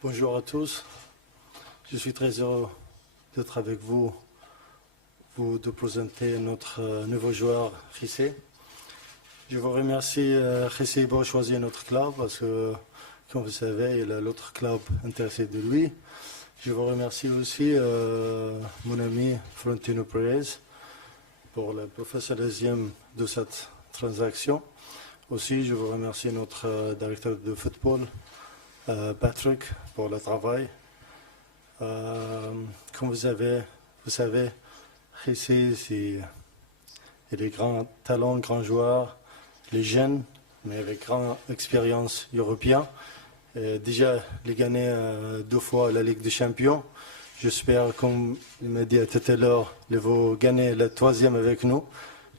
Bonjour à tous. Je suis très heureux d'être avec vous, de présenter notre nouveau joueur, Rissé. Je vous remercie, Rissé, pour choisir notre club parce que, comme vous savez, il y a l'autre club intéressé de lui. Je vous remercie aussi mon ami Florentino Perez pour le professionnalisme de cette transaction. Aussi, je vous remercie notre directeur de football, Patrick, pour le travail. Comme vous savez, Rissé, c'est des grands talents, grands joueurs, les jeunes, mais avec grande expérience européenne. Déjà, il a gagné 2 fois la Ligue des Champions. J'espère, comme il m'a dit tout à l'heure, il va gagner la 3e avec nous.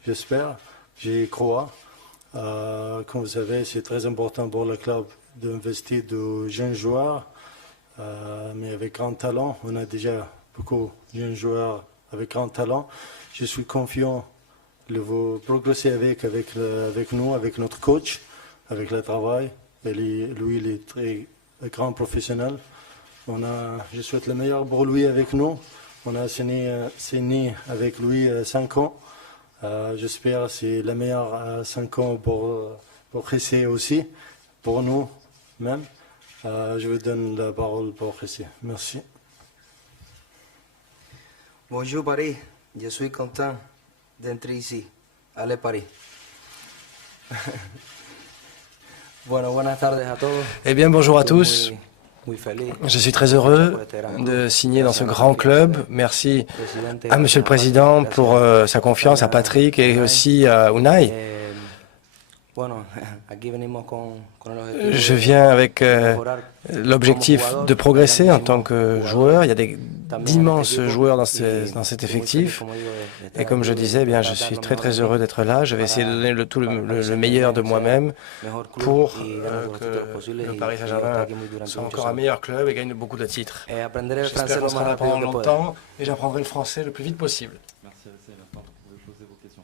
J'espère, j'y crois. Comme vous savez, c'est très important pour le club d'investir de jeunes joueurs, mais avec grand talent. On a déjà beaucoup de jeunes joueurs avec grand talent. Je suis confiant de vous progresser avec nous, avec notre coach, avec le travail. Et lui, il est très grand professionnel. Je souhaite le meilleur pour lui avec nous. On a signé avec lui 5 ans. J'espère que c'est le meilleur 5 ans pour Rissé aussi, pour nous même. Je vous donne la parole pour Rissé. Merci. Bonjour Paris, je suis content d'entrer ici. Allez Paris. Bueno, buenas tardes a todos. Eh bien, bonjour à tous. Je suis très heureux de signer dans ce grand club. Merci à Monsieur le Président pour sa confiance, à Patrick et aussi à Unai. Je viens avec l'objectif de progresser en tant que joueur. Il y a d'immenses joueurs dans cet effectif. Et comme je disais, eh bien, je suis très très heureux d'être là. Je vais essayer de donner le meilleur de moi-même pour que le Paris Saint-Germain soit encore un meilleur club et gagne beaucoup de titres. J'espère qu'on sera là pendant longtemps et j'apprendrai le français le plus vite possible. Merci, Rissé. Maintenant, vous pouvez poser vos questions.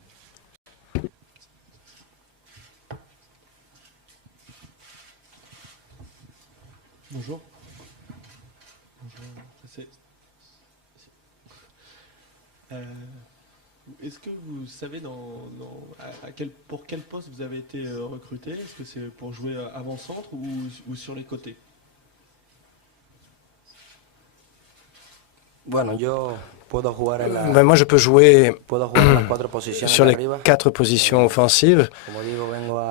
Bonjour. Bonjour. Est-ce que vous savez pour quel poste vous avez été recruté? Est-ce que c'est pour jouer avant-centre ou sur les côtés? Moi, je peux jouer sur les 4 positions offensives.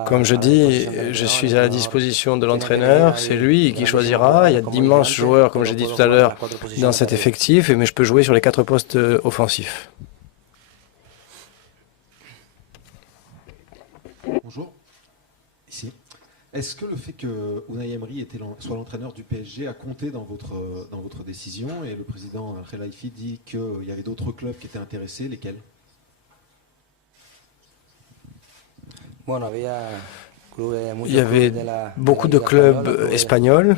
Comme je dis, je suis à la disposition de l'entraîneur. C'est lui qui choisira. Il y a d'immenses joueurs, comme j'ai dit tout à l'heure, dans cet effectif, mais je peux jouer sur les 4 postes offensifs. Bonjour, ici. Est-ce que le fait que Unai Emery soit l'entraîneur du PSG a compté dans votre décision? Et le président Al-Khelaifi dit qu'il y avait d'autres clubs qui étaient intéressés, lesquels? Il y avait beaucoup de clubs espagnols,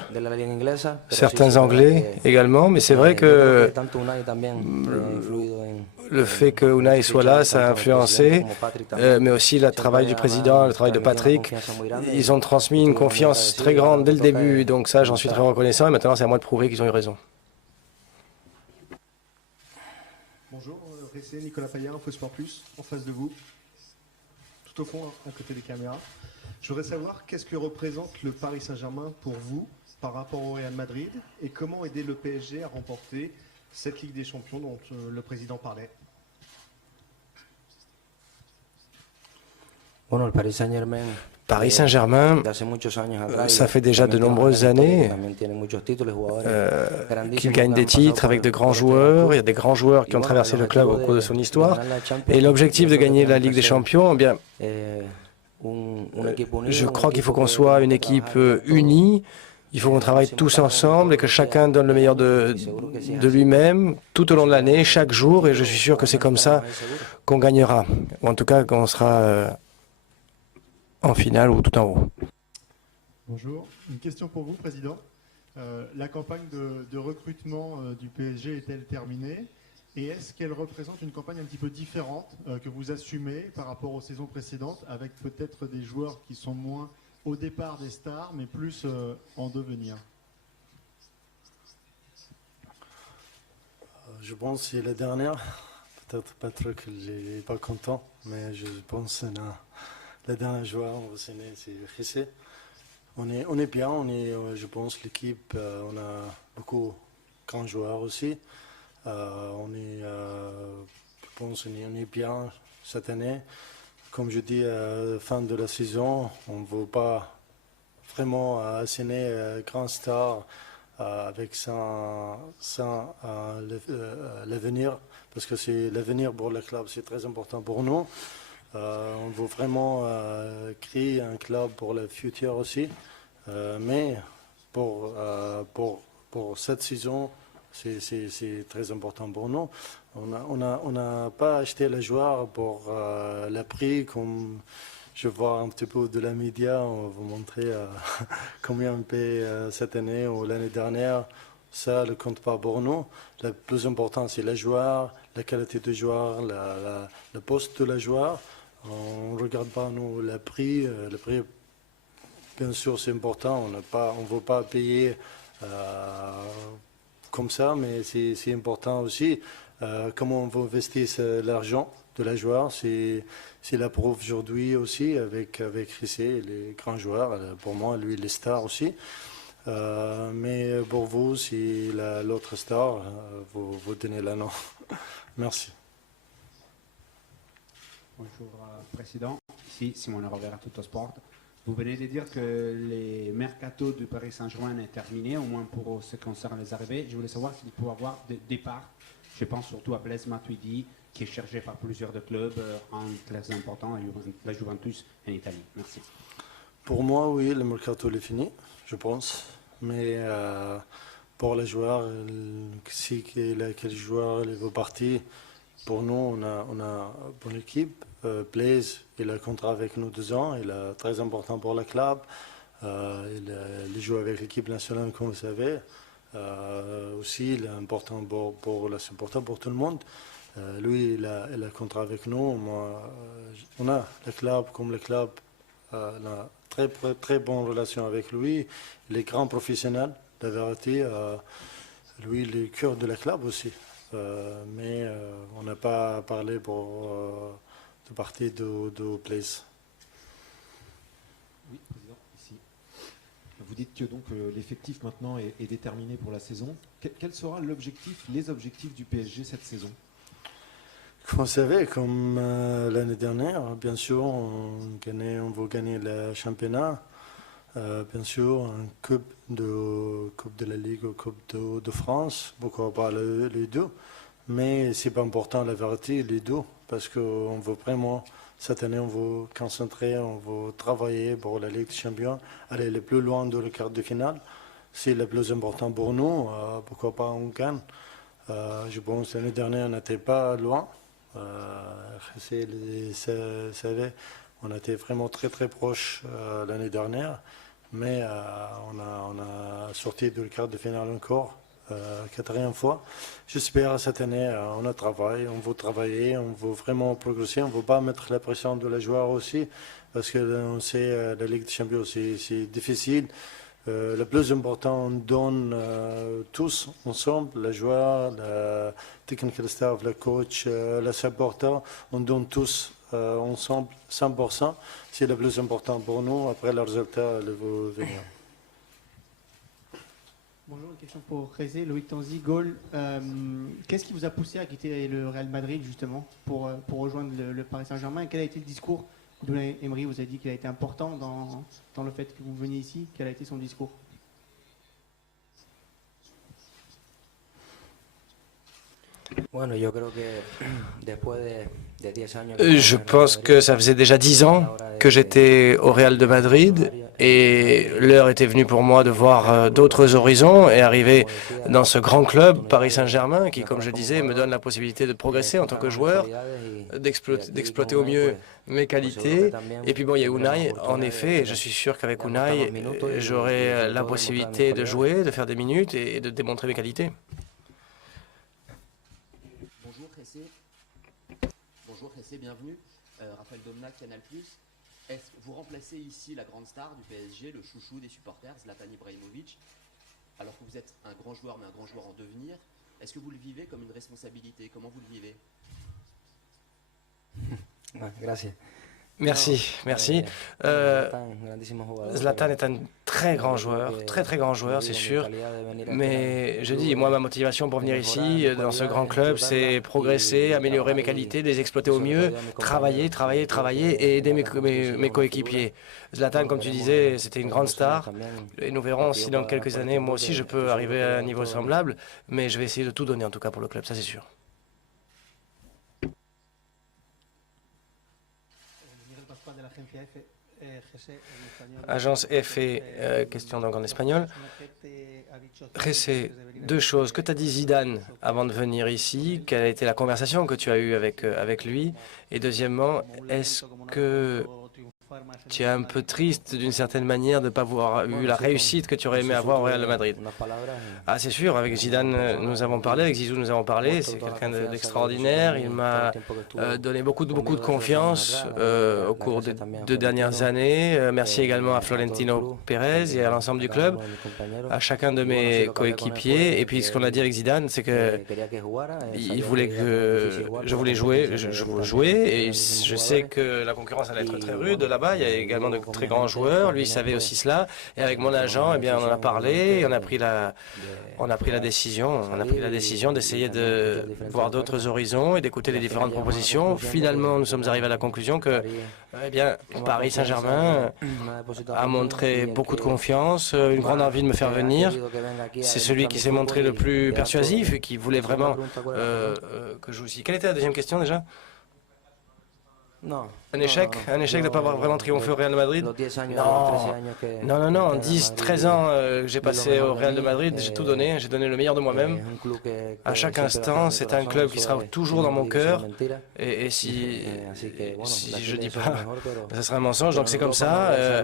certains anglais également, mais c'est vrai que le fait que Unai soit là, ça a influencé, mais aussi le travail du président, le travail de Patrick. Ils ont transmis une confiance très grande dès le début, donc ça, j'en suis très reconnaissant, et maintenant, c'est à moi de prouver qu'ils ont eu raison. Bonjour, Rissé, Nicolas Payet, InfoSport Plus, en face de vous, tout au fond, à côté des caméras. Je voudrais savoir qu'est-ce que représente le Paris Saint-Germain pour vous par rapport au Real Madrid et comment aider le PSG à remporter cette Ligue des Champions dont le président parlait. Paris Saint-Germain, ça fait déjà de nombreuses années qu'il gagne des titres avec de grands joueurs. Il y a des grands joueurs qui ont traversé le club au cours de son histoire. Et l'objectif de gagner la Ligue des Champions, eh bien, je crois qu'il faut qu'on soit une équipe unie. Il faut qu'on travaille tous ensemble et que chacun donne le meilleur de lui-même tout au long de l'année, chaque jour. Et je suis sûr que c'est comme ça qu'on gagnera. Ou en tout cas, qu'on sera en finale ou tout en haut. Bonjour. Une question pour vous, Président. La campagne de recrutement du PSG est-elle terminée? Et est-ce qu'elle représente une campagne un petit peu différente que vous assumez par rapport aux saisons précédentes, avec peut-être des joueurs qui sont moins au départ des stars, mais plus en devenir? Je pense que c'est la dernière. Peut-être pas trop que j'ai pas content, mais je pense que la dernière joueur on va signer, c'est Jessé. On est bien, je pense l'équipe, on a beaucoup de grands joueurs aussi. Je pense on est bien cette année. Comme je dis, à la fin de la saison, on ne veut pas vraiment assigner grand star avec l'avenir, parce que c'est l'avenir pour le club, c'est très important pour nous. On veut vraiment créer un club pour le futur aussi, mais pour cette saison, c'est très important pour nous. On n'a pas acheté le joueur pour le prix, comme je vois un petit peu de la média, on va vous montrer combien on paye cette année ou l'année dernière. Ça ne compte pas pour nous. Le plus important, c'est le joueur, la qualité du joueur, le poste de le joueur. On ne regarde pas nous le prix. Le prix, bien sûr, c'est important. On ne veut pas payer comme ça, mais c'est important aussi. Comment on veut investir l'argent de la joueur, c'est la preuve aujourd'hui aussi avec Jessé, les grands joueurs. Pour moi, lui, les stars aussi. Mais pour vous, si l'autre star, vous donnez le nom. Merci. Bonjour, Président. Ici, Simone Rovera, Tuttosport. Vous venez de dire que les mercato du Paris Saint-Germain est terminé, au moins pour ce qui concerne les arrivées. Je voulais savoir s'il peut y avoir des départs. Je pense surtout à Blaise Matuidi, qui est cherché par plusieurs de clubs, un très important, la Juventus en Italie. Merci. Pour moi, oui, le mercato est fini, je pense. Mais pour les joueurs, si quel joueur veut partir, pour nous, on a une bonne équipe. Blaise, il a un contrat avec nous 2 ans, il est très important pour le club. Il joue avec l'équipe nationale, comme vous savez. Aussi, il est important pour les supporters, pour tout le monde. Lui, il a un contrat avec nous. Moi, on a le club, comme le club, on a très bonne relation avec lui. Il est grand professionnel, la vérité. Lui, il est le cœur de la club aussi. Mais on n'a pas parlé de partir de Blaise. Oui, Président, ici. Vous dites que donc l'effectif maintenant est déterminé pour la saison. Quel sera les objectifs du PSG cette saison? Comme vous savez, comme l'année dernière, bien sûr, on veut gagner le championnat. Bien sûr, une coupe de la Ligue ou coupe de France, pourquoi pas les deux. Mais c'est pas important la vérité, les deux, parce qu'on veut vraiment, cette année, on veut concentrer, on veut travailler pour la Ligue des Champions, aller le plus loin de la quart de finale. C'est le plus important pour nous, pourquoi pas on gagne. Je pense que l'année dernière, on n'était pas loin. Vous savez, on était vraiment très proche l'année dernière, mais on a sorti de la quart de finale encore, 4e fois. J'espère cette année, on veut travailler, on veut vraiment progresser, on ne veut pas mettre la pression de la joueur aussi, parce que on sait la Ligue des Champions, c'est difficile. Le plus important, on donne tous ensemble, les joueurs, le technical staff, le coach, les supporters, on donne tous ensemble 100%. C'est le plus important pour nous. Après, le résultat va venir. Bonjour, une question pour Jessé, Loïc Tanzi, Gaulle. Qu'est-ce qui vous a poussé à quitter le Real Madrid justement pour rejoindre le Paris Saint-Germain? Et quel a été le discours d'Unai Emery? Vous avez dit qu'il a été important dans le fait que vous veniez ici. Quel a été son discours? Je pense que ça faisait déjà 10 ans que j'étais au Real de Madrid et l'heure était venue pour moi de voir d'autres horizons et arriver dans ce grand club, Paris Saint-Germain, qui, comme je disais, me donne la possibilité de progresser en tant que joueur, d'exploiter au mieux mes qualités. Et puis bon, il y a Unai, en effet, et je suis sûr qu'avec Unai, j'aurai la possibilité de jouer, de faire des minutes et de démontrer mes qualités. Bonjour Jessé, bienvenue. Raphaël Domna, Canal+. Est-ce que vous remplacez ici la grande star du PSG, le chouchou des supporters, Zlatan Ibrahimovic, alors que vous êtes un grand joueur, mais un grand joueur en devenir? Est-ce que vous le vivez comme une responsabilité? Comment vous le vivez? Gracias. Merci, merci. Zlatan est un très grand joueur, très grand joueur, c'est sûr. Mais je dis, moi, ma motivation pour venir ici, dans ce grand club, c'est progresser, améliorer mes qualités, les exploiter au mieux, travailler et aider mes coéquipiers. Zlatan, comme tu disais, c'était une grande star. Et nous verrons si dans quelques années, moi aussi, je peux arriver à un niveau semblable. Mais je vais essayer de tout donner, en tout cas, pour le club, ça c'est sûr. Agence FE, question donc en espagnol. José, deux choses. Que t'as dit Zidane avant de venir ici? Quelle a été la conversation que tu as eue avec lui? Et deuxièmement, est-ce que tu es un peu triste d'une certaine manière de ne pas avoir eu la réussite que tu aurais aimé avoir au Real de Madrid? Ah, c'est sûr, avec Zidane, nous avons parlé, avec Zizou, nous avons parlé. C'est quelqu'un d'extraordinaire. Il m'a donné beaucoup de confiance au cours des 2 dernières années. Merci également à Florentino Pérez et à l'ensemble du club, à chacun de mes coéquipiers. Et puis, ce qu'on a dit avec Zidane, c'est que il voulait que je voulais jouer. Et je sais que la concurrence allait être très rude là-bas. Il y a également de très grands joueurs. Lui, il savait aussi cela. Et avec mon agent, eh bien, on en a parlé. Et on a pris la décision d'essayer de voir d'autres horizons et d'écouter les différentes propositions. Finalement, nous sommes arrivés à la conclusion que, eh bien, Paris Saint-Germain a montré beaucoup de confiance, une grande envie de me faire venir. C'est celui qui s'est montré le plus persuasif et qui voulait vraiment que je joue ici. Quelle était la deuxième question déjà? Un échec de ne pas avoir vraiment triomphé au Real de Madrid? Non, 10, 13 ans que j'ai passé au Real de Madrid, j'ai tout donné, j'ai donné le meilleur de moi-même. À chaque instant, c'est un club qui sera toujours dans mon cœur. Et si je dis pas, ça serait un mensonge, donc c'est comme ça.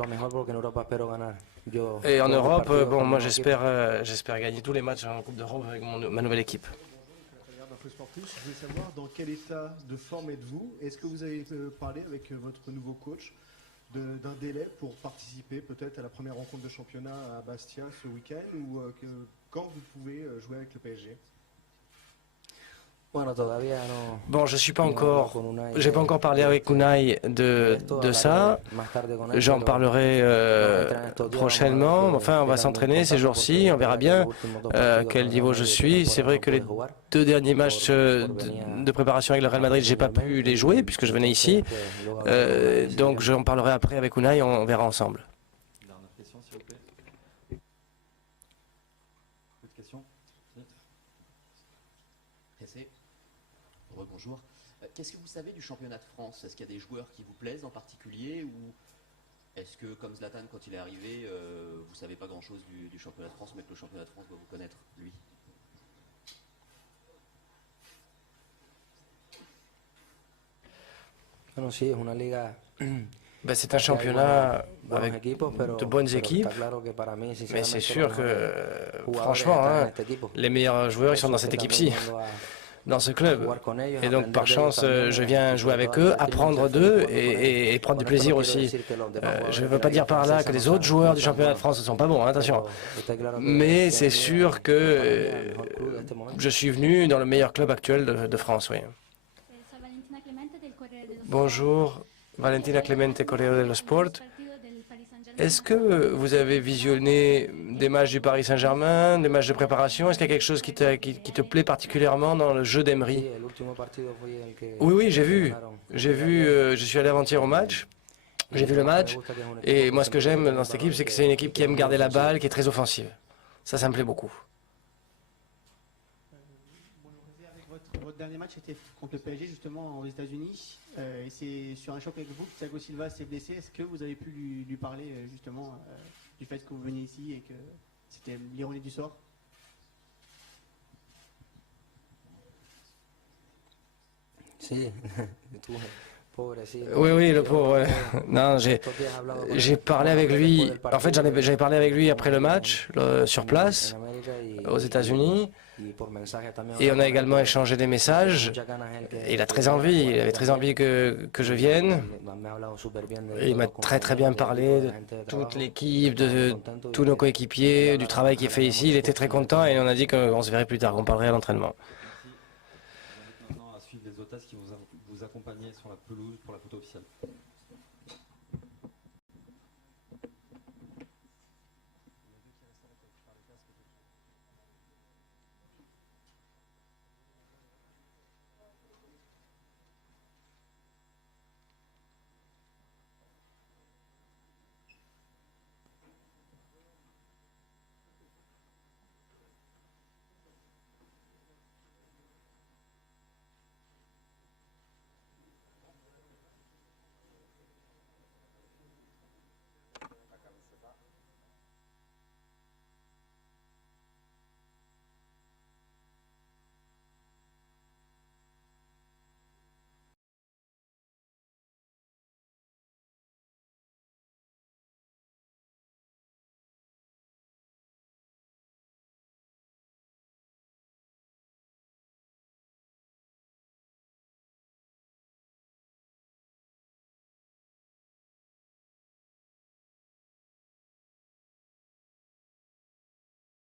Et en Europe, bon, moi j'espère gagner tous les matchs en Coupe d'Europe avec ma nouvelle équipe. Sportif, je voulais savoir dans quel état de forme êtes-vous? Est-ce que vous avez parlé avec votre nouveau coach d'un délai pour participer peut-être à la première rencontre de championnat à Bastia ce week-end ou quand vous pouvez jouer avec le PSG? Bon, j'ai pas encore parlé avec Unai de ça. J'en parlerai prochainement. Enfin, on va s'entraîner ces jours-ci. On verra bien quel niveau je suis. C'est vrai que les 2 derniers matchs de préparation avec le Real Madrid, j'ai pas pu les jouer puisque je venais ici. Donc, j'en parlerai après avec Unai. On verra ensemble. Dernière question, s'il vous plaît. Autre question? Bonjour. Qu'est-ce que vous savez du championnat de France? Est-ce qu'il y a des joueurs qui vous plaisent en particulier ou est-ce que, comme Zlatan, quand il est arrivé, vous ne savez pas grand-chose du championnat de France, mais que le championnat de France doit vous connaître, lui? C'est un championnat avec de bonnes équipes, mais c'est sûr que, franchement, les meilleurs joueurs ils sont dans cette équipe-ci, dans ce club. Et donc, par chance, je viens jouer avec eux, apprendre d'eux et prendre du plaisir aussi. Je ne veux pas dire par là que les autres joueurs du championnat de France ne sont pas bons, attention. Mais c'est sûr que je suis venu dans le meilleur club actuel de France, oui. Bonjour, Valentina Clemente, Corriere dello Sport. Est-ce que vous avez visionné des matchs du Paris Saint-Germain, des matchs de préparation? Est-ce qu'il y a quelque chose qui te plaît particulièrement dans le jeu d'Emery? Oui, j'ai vu. Je suis allé avant-hier au match. J'ai vu le match. Et moi, ce que j'aime dans cette équipe, c'est que c'est une équipe qui aime garder la balle, qui est très offensive. Ça me plaît beaucoup. Votre dernier match était contre le PSG, justement, aux États-Unis. Et c'est sur un choc avec vous que Thiago Silva s'est blessé. Est-ce que vous avez pu lui parler, justement, du fait que vous veniez ici et que c'était l'ironie du sort? Oui, le pauvre. Non, j'ai parlé avec lui. En fait, j'avais parlé avec lui après le match, sur place, aux États-Unis. Et on a également échangé des messages. Il a très envie, il avait très envie que je vienne. Et il m'a très bien parlé de toute l'équipe, de tous nos coéquipiers, du travail qui est fait ici. Il était très content et on a dit qu'on se verrait plus tard, qu'on parlerait à l'entraînement. Maintenant à suivre les hôtesses qui vous accompagnaient sur la pelouse pour la photo officielle.